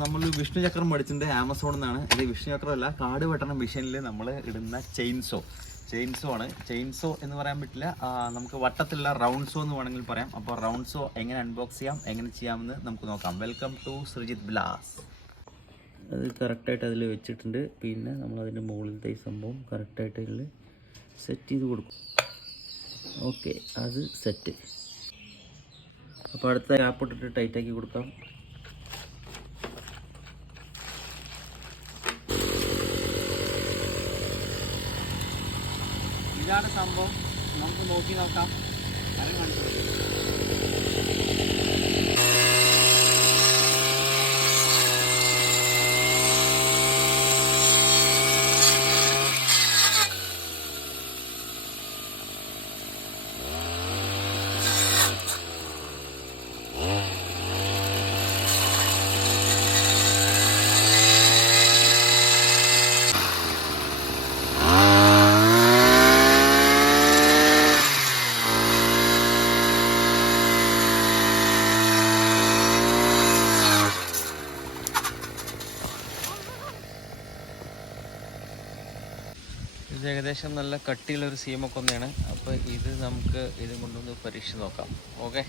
നമ്മൾ വിഷ്ണു ചക്രം മേടിച്ചിട്ടുണ്ട് ആമസോണിൽ നിന്നാണ്. ഇത് വിഷ്ണു ചക്രമല്ല, കാട് വെട്ടണ മെഷീനിൽ നമ്മൾ ഇടുന്ന ചെയിൻസോ ആണ്. ചെയിൻസോ എന്ന് പറയാൻ പറ്റില്ല, നമുക്ക് വട്ടത്തിലുള്ള റൗണ്ട്സോ എന്ന് വേണമെങ്കിൽ പറയാം. അപ്പോൾ റൗണ്ട്സോ എങ്ങനെ അൺബോക്സ് ചെയ്യാം, എങ്ങനെ ചെയ്യാമെന്ന് നമുക്ക് നോക്കാം. വെൽക്കം ടു ശ്രീജിത്ത് ബ്ലാസ്. അത് കറക്റ്റായിട്ട് അതിൽ വെച്ചിട്ടുണ്ട്. പിന്നെ നമ്മൾ അതിൻ്റെ മുകളിലത്തെ ഈ സംഭവം കറക്റ്റായിട്ട് അതിൽ സെറ്റ് ചെയ്ത് കൊടുക്കും. ഓക്കെ, അത് സെറ്റ്. അപ്പോൾ അടുത്ത ഗ്യാപ്പ് ഇട്ടിട്ട് ടൈറ്റാക്കി കൊടുക്കാം. ഇതാണ് സംഭവം. നമുക്ക് നോക്കി നോക്കാം. ഇത് ഏകദേശം നല്ല കട്ടിയുള്ളൊരു സീമൊക്കെ ഒന്നെയാണ്. അപ്പോൾ ഇത് നമുക്ക് ഇതും കൊണ്ടൊന്ന് പരീക്ഷിച്ച് നോക്കാം. ഓക്കെ,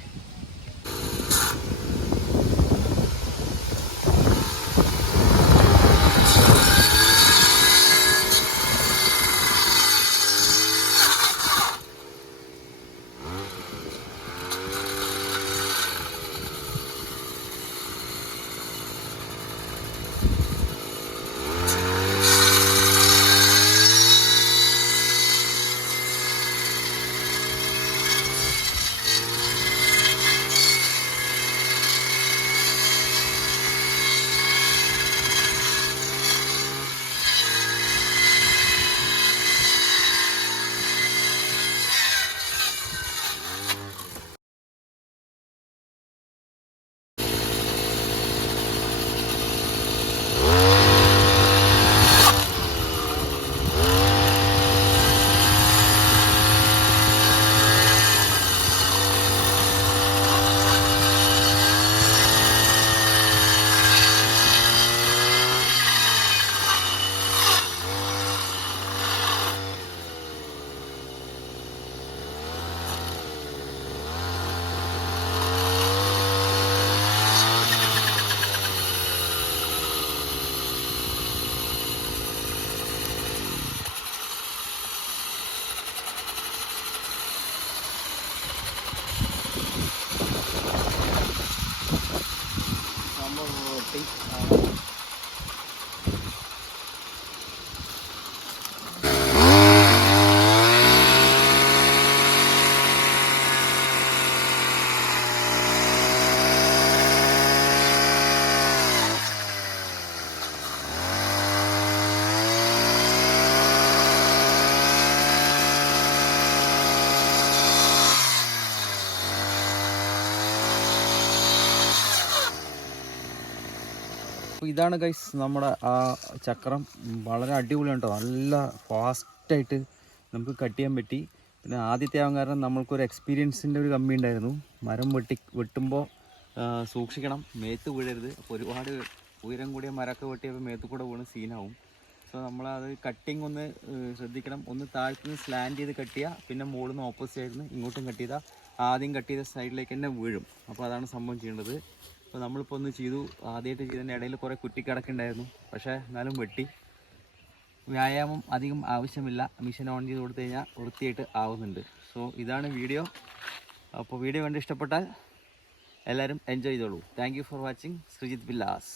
അപ്പോൾ ഇതാണ് ഗൈസ് നമ്മുടെ ആ ചക്രം. വളരെ അടിപൊളിയാണ് കേട്ടോ. നല്ല ഫാസ്റ്റായിട്ട് നമുക്ക് കട്ട് ചെയ്യാൻ പറ്റി. പിന്നെ ആദ്യത്തെ ആവാൻ കാരണം നമ്മൾക്കൊരു എക്സ്പീരിയൻസിൻ്റെ ഒരു കമ്മി ഉണ്ടായിരുന്നു. മരം വെട്ടുമ്പോൾ സൂക്ഷിക്കണം, മേത്ത് വീഴരുത്. അപ്പോൾ ഒരുപാട് ഉയരം കൂടിയ മരമൊക്കെ വെട്ടിയപ്പോൾ മേത്ത് കൂടെ വീണ് സീനാവും. സോ നമ്മളത് കട്ടിങ് ഒന്ന് ശ്രദ്ധിക്കണം. ഒന്ന് താഴ്ത്തുനിന്ന് സ്ലാൻഡ് ചെയ്ത് കട്ട് ചെയ്യുക, പിന്നെ മുകളിൽ നിന്ന് ഓപ്പോസിറ്റ് സൈഡിൽ നിന്ന് ഇങ്ങോട്ടും കട്ട് ചെയ്താൽ ആദ്യം കട്ട് ചെയ്ത സൈഡിലേക്ക് തന്നെ വീഴും. അപ്പോൾ അതാണ് സംഭവം ചെയ്യേണ്ടത്. അപ്പോൾ നമ്മളിപ്പോൾ ഒന്ന് ചെയ്തു. ആദ്യമായിട്ട് ചെയ്തതിൻ്റെ ഇടയിൽ കുറേ കുറ്റിക്കിടക്കുണ്ടായിരുന്നു, പക്ഷേ എന്നാലും വെട്ടി. വ്യായാമം അധികം ആവശ്യമില്ല. മെഷീൻ ഓൺ ചെയ്ത് കൊടുത്തു കഴിഞ്ഞാൽ വൃത്തിയായിട്ട് ആവുന്നുണ്ട്. സോ ഇതാണ് വീഡിയോ. അപ്പോൾ വീഡിയോ കണ്ട് ഇഷ്ടപ്പെട്ടാൽ എല്ലാവരും എൻജോയ് ചെയ്തോളൂ. Thank you for watching Sreejith villas.